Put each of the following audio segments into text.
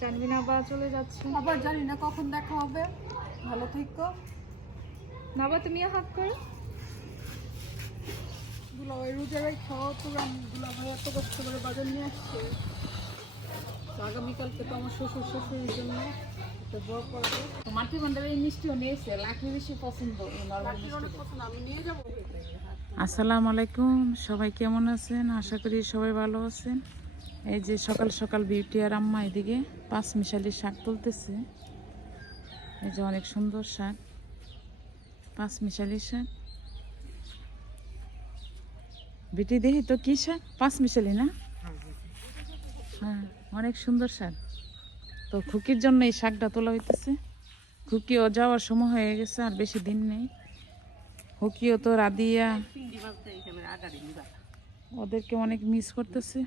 জানবিনা আবার চলে যাচ্ছে। আবার জানি না কখন দেখা হবে। ভালো থেকো। নাবা তুমিও হাক করো। দুলাভাই রোজারাই খাওয়া তো দুলাভাই এত কষ্ট করে বাজার নিয়ে আসছে। তো আগামীকালকে তো আমার শ্বশুর শ্বশুরের জন্য একটা বড় করবে মাটি মন্ডলের এই মিষ্টিও নিয়েছে বেশি পছন্দ নর্মাল পছন্দ আমি নিয়ে যাব। আসসালামু আলাইকুম। সবাই কেমন আছেন? আশা করি সবাই ভালো আছেন। এই যে সকাল সকাল বিউটি আর আম্মা এদিকে পাঁচ মিশালি শাক তুলতেছে। এই যে অনেক সুন্দর শাক। পাঁচ মিশালি শাক। বিটি দেখি তো কি শাক? পাঁচ মিশালি না? হ্যাঁ অনেক সুন্দর শাক। তো খুকির জন্য এই শাকটা তোলা হইতেছে। খুকিও যাওয়ার সময় হয়ে গেছে, আর বেশি দিন নেই। হুকিও তো রাদিয়া ওদেরকে অনেক মিস করতেছে।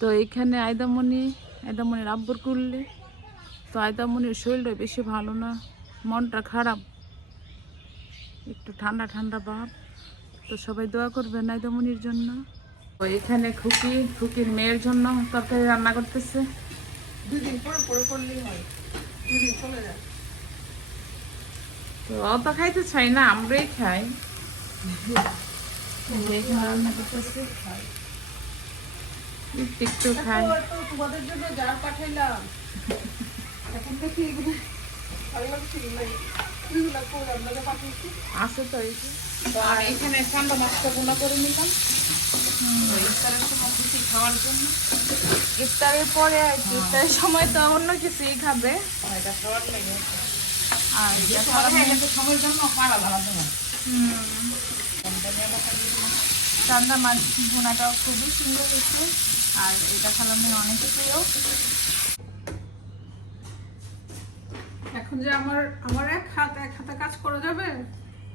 তো এইখানে আয়দামণি আয়দামণির আব্বুর করলে তো আয়দামণির শরীরটা বেশি ভালো না মনটা খারাপ। একটু ঠান্ডা ঠান্ডা ভাব। তো সবাই দোয়া করবেন আয়দামণির জন্য। তো এখানে খুকি খুকির মেয়ের জন্য তরকারি রান্না করতেছে। দুই দিন পরে পরে করলেই হয়। দুই চলে যায়। তো অত খাইতে চাই না আমরাই খাই। রান্না করতেছে। একটু একটু খাই। তোমাদের জন্য যার পাঠাইলাম। এখন দেখি এগুলো ভালো লাগছে কি নাই। এগুলো করে আপনাকে পাঠিয়েছি। আছে তো এই যে। এখানে ঠান্ডা মাছটা গুঁড়া করে নিলাম। ইফতারের সময় খুশি খাওয়ার জন্য। ইফতারের পরে আর কি ইফতারের সময় তো অন্য কিছুই খাবে। এটা খাওয়ার লাগে। আর যে সময়ের জন্য পারা ভালো তোমার ঠান্ডা মাছ। ভুনাটাও খুবই সুন্দর হয়েছে। আর এটা খালামের অনেক প্রিয়। এখন যে আমার আমার এক হাত এক হাতে কাজ করা যাবে?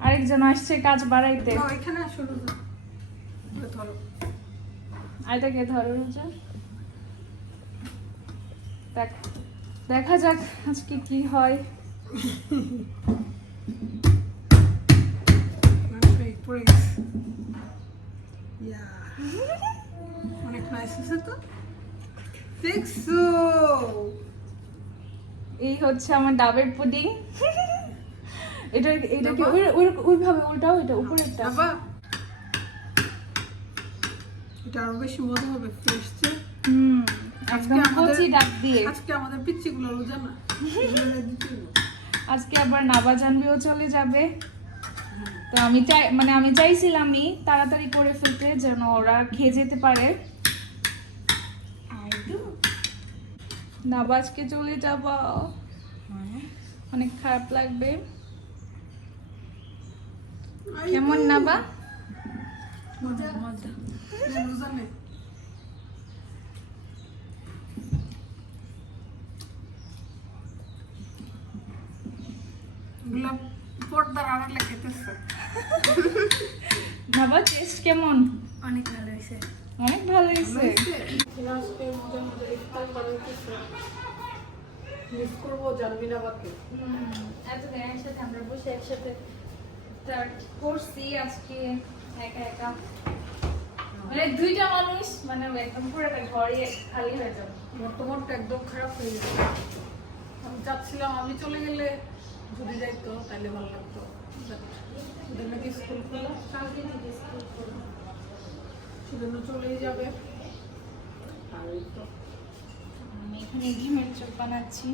আরেকজন আসছে কাজ বাড়াইতে। এখানে আসলে ধরো আয়টাকে ধরো রোজা? দেখ দেখা যাক আজকে কি হয়। এই তো দেখছ এই হচ্ছে আমার ডাবের পুডিং। এটা ওই- ওই- ওইভাবে উল্টাও এটা উপরেরটা বাবা এটা আরও বেশি মজা হবে ফ্রেশ হুম আজকে একদম আমাদের- কচি ডাব দিয়ে। আজকে আমাদের পিচ্ছিগুলো রোজা না। এগুলো দিতে হইব। আজকে আবার নাবা জানবিও চলে যাবে। তো আমি চাই মানে আমি চাইছিলামই তাড়াতাড়ি করে ফেলতে যেন ওরা খেয়ে যেতে পারে। নাবা আজকে চলে যাব। অনেক খারাপ লাগবে। কেমন নাবা? নাবা টেস্ট কেমন? অনেক ভালো হয়েছে। অনেক ভালো হয়েছে। আজকে মজা মজা ইফতার করা হইতেছে মিস করব জানবি না বাকে এতদিন একসাথে আমরা বসে একসাথে করছি আজকে একা একা। মানে দুইটা মানুষ মানে একদম পুরো একটা ঘরই খালি হয়ে যাবে। একদম খারাপ হয়ে গেছে। আমি চাচ্ছিলাম আমি চলে গেলে যদি যাইতো তাহলে ভালো লাগতো। ওদের নাকি স্কুল খোলা। কালকে থেকে স্কুল করব সেজন্য চলেই যাবে। আর এই তো। আমি এখানে ডিমের চপ বানাচ্ছি।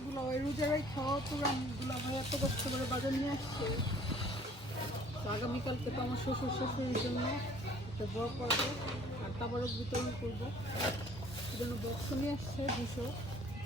দুলাভাই রোজারাই খাওয়া তো দুলাভাই এত কষ্ট করে বাজার নিয়ে আসছে। তো আগামীকালকে তো আমার শ্বশুর শ্বশুরের জন্য একটা বড় করব আর তারপরও বিতরণ করব। সেজন্য বক্স নিয়ে আসছে দুশো।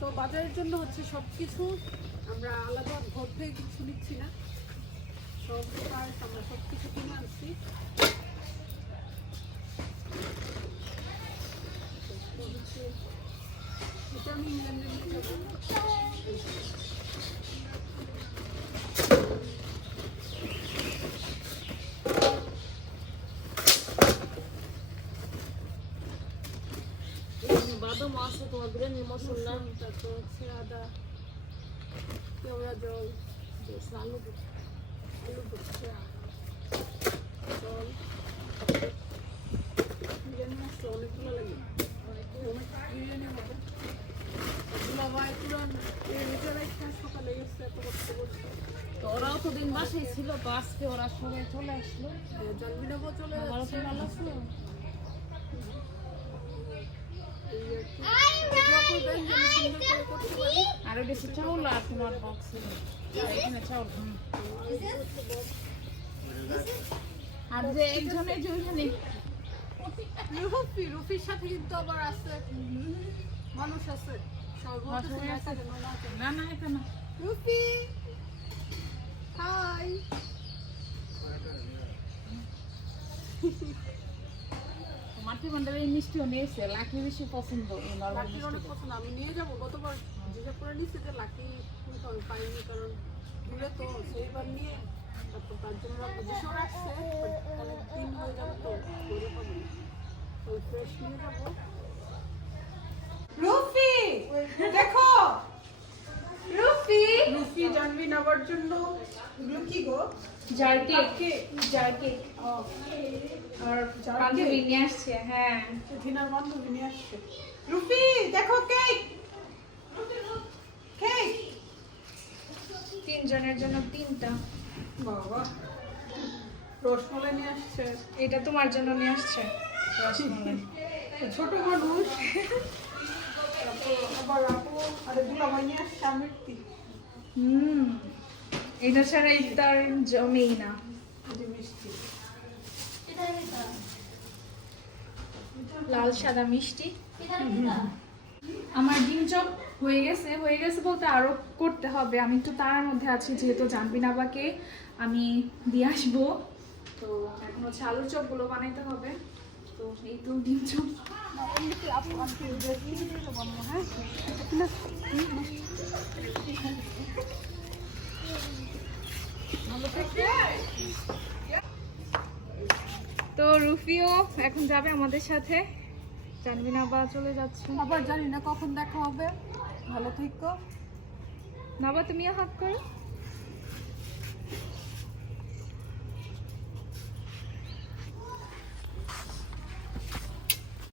তো বাজারের জন্য হচ্ছে সব কিছু আমরা আলাদা ঘর থেকে কিছু নিচ্ছি না। সব আমরা সব কিছু কিনে আনছি। এটা আমি ইংল্যান্ডে নিয়ে যাব। বাদাম আছে তোমার বিরিয়ানির মশলা মশলা তারপর হচ্ছে আদা কেওড়া জল আলু আলু জল বিরিয়ানি আসলে অনেকগুলো লাগে অনেক বিরিয়ানি হবে তো ওরাও তো দিন বাসায় ছিল তো আজকে ওরা সবাই চলে আসলো। চলে আসলো। আর বেশি চাউল আর তোমার বক্সে এখানে চাউল আর যে একজনের যে ওইখানে রুফি রুফির সাথে কিন্তু আবার আছে। মানুষ আছে। না না এখানে রুফি হাই মাটি ভান্ডারে এই মিষ্টিও নিয়েছে লাকি বেশি পছন্দ এই অনেক পছন্দ আমি নিয়ে যাব গতবার জিজ্ঞাসা করে নিচ্ছি যে লাকি কিন্তু আমি পাইনি কারণ দূরে তো সেইবার নিয়ে তারপর তার জন্য বুঝেও রাখছে তো করে নিয়ে যাব রুফি দেখো। রুফি। রুফি জানবি নেবার জন্য। কি গো। আর জার্কি? বান্ধবী নিয়ে আসছে হ্যাঁ। দিনার বান্ধবী নিয়ে আসছে। রুফি দেখো কেক। কেক। তিনজনের জন্য তিনটা। বাবা। রসমালাই নিয়ে আসছে। এটা তোমার জন্য নিয়ে আসছে। রসমালাই। ছোট মানুষ। হুম, এটা ছাড়া ইফতার জমেই না। লাল, সাদা, মিষ্টি। আমার ডিম চপ হয়ে গেছে হয়ে গেছে বলতে আরও করতে হবে। আমি একটু তার মধ্যে আছি, যেহেতু জানবি না বাকে আমি দিয়ে আসব। তো এখন হচ্ছে আলুর চপগুলো বানাইতে হবে। এই তো ডিম চপ। না, তো রুফিও এখন যাবে আমাদের সাথে। জানবি না বা চলে যাচ্ছে। আবার জানি না কখন দেখা হবে। ভালো থেকো। নাবা তুমিও হাক করো।